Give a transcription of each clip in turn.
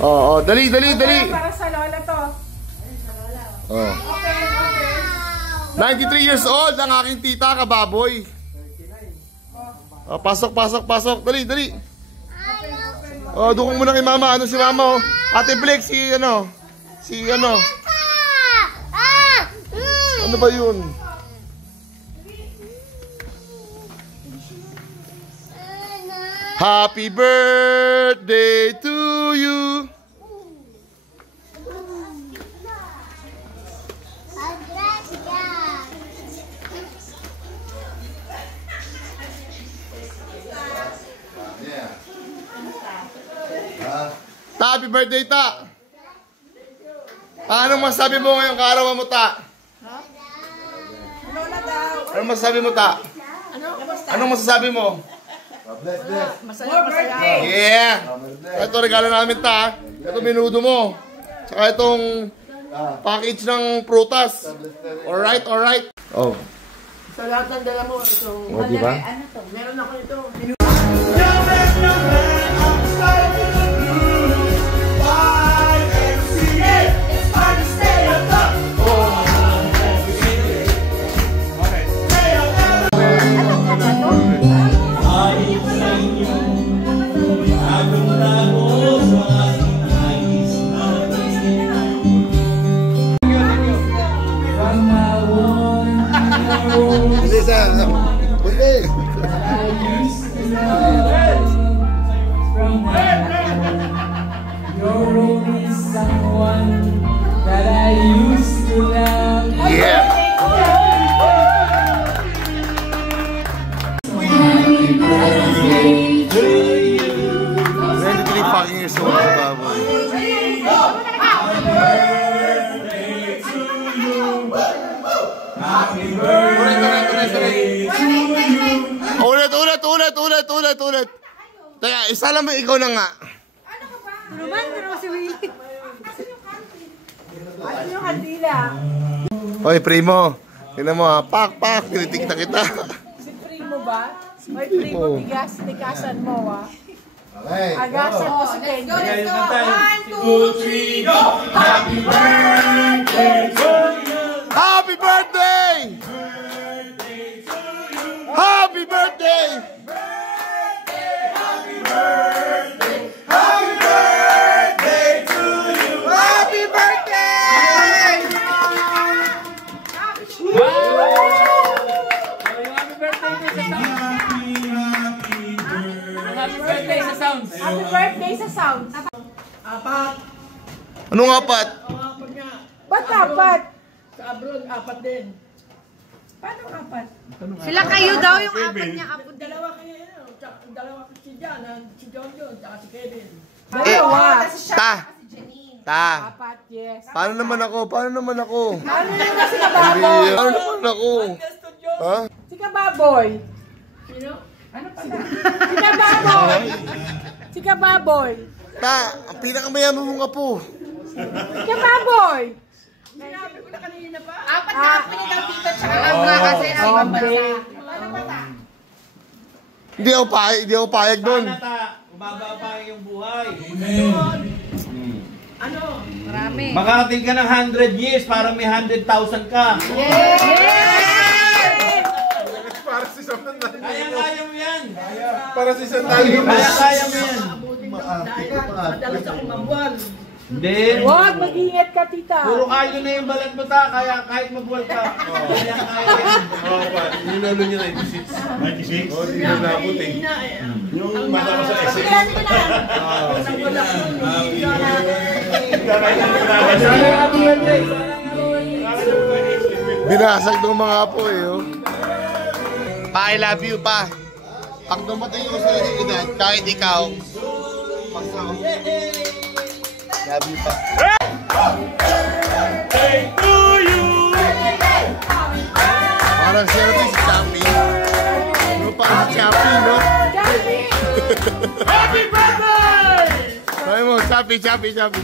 Oo, dali. Para sa lola to. Oh. 93 years old ang aking tita, kababoy. Oh, pasok. Dali. Oh, doon muna kay mama. Ano si mama, oh? Ate Blake, si ano? Ano ba yun? Happy birthday to you. Ta, happy birthday, ta. Anong masabi mo ngayong kaarawan mo, ta? Anong masasabi mo, ta? Anong masasabi mo? Masaya. Yeah! Ito regalo namin, ta. Ito minudo mo. Tsaka itong package ng prutas. Alright. Oh. Sa lahat ng dala mo, itong... O, diba? Meron ako ito. Ulit. Teka, isa lang mo ikaw na nga. Ano ka ba? Roman, si Willie. Ano yung kandila? Hoy, primo. Tingnan mo ha. Pak. Tinitik na kita. Si primo ba? Hoy, primo, tikasan mo ha. Okay. Agasan mo si Kenji. Let's go. 1, 2, 3, go! Happy birthday to you! Happy birthday! Happy birthday! Happy birthday sa sounds. Apat. Anong apat? Apat nga. Ba't apat? Sa abroad, apat din. Paano apat? Sila kayo daw yung apat niya. Dalawa kayo yun. Dalawa ko si Jan, si John, tsaka si Kevin. Dalawa. Ta. Apat, yes. Paano naman ako? Ano yung si Kababoy? Paano naman ako? Ha? Si Kababoy. Sino? Ano pa na? Si Kababoy. Si Kababoy. Ta, ang pinakamayaman mo nga po. Si Kababoy. Sinabi ko na kanina pa. Apat na apat niya ng tito tsaka ang mga kasi ang ibang bansa. Hindi ako payag doon. Umaba pa yung buhay. Ano? Marami. Makarating ka ng 100 years para may 100,000 ka. Para si Sandali. Kaya mo yan. Para si Sandali. Kaya mo yan. Dahil madalas ako mabuwal. Hindi. Huwag, mag-ingat ka, tita. Puro kalyo na yung balat mo ta, kaya kahit mabuwal ka. Kaya yan. Oo pa, ninalo niya 96. 96? Oo, di na nabot eh. Yung mata ko sa essay. Binasag ng mga apo eh. Oh. Pa, I love you pa. Pag dumating ko sa edad, kahit ikaw, pagsa ko. Love you pa. Hey to you! Parang siya natin si Chappie. Ano parang si Chappie, no? Happy birthday! Sabi mo, Chappie. Jappy!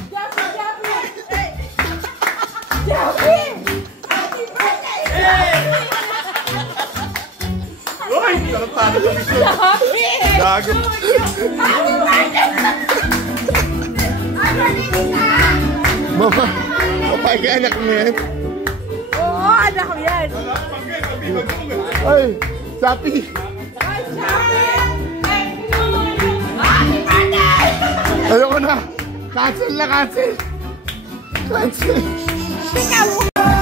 Uy! Tarantado sa mission. Gago. Mama, papay ka anak mo yan. Oo, anak ko yan. Ay, sapi. Ayoko na. Cancel na, cancel. Cancel. Ikaw.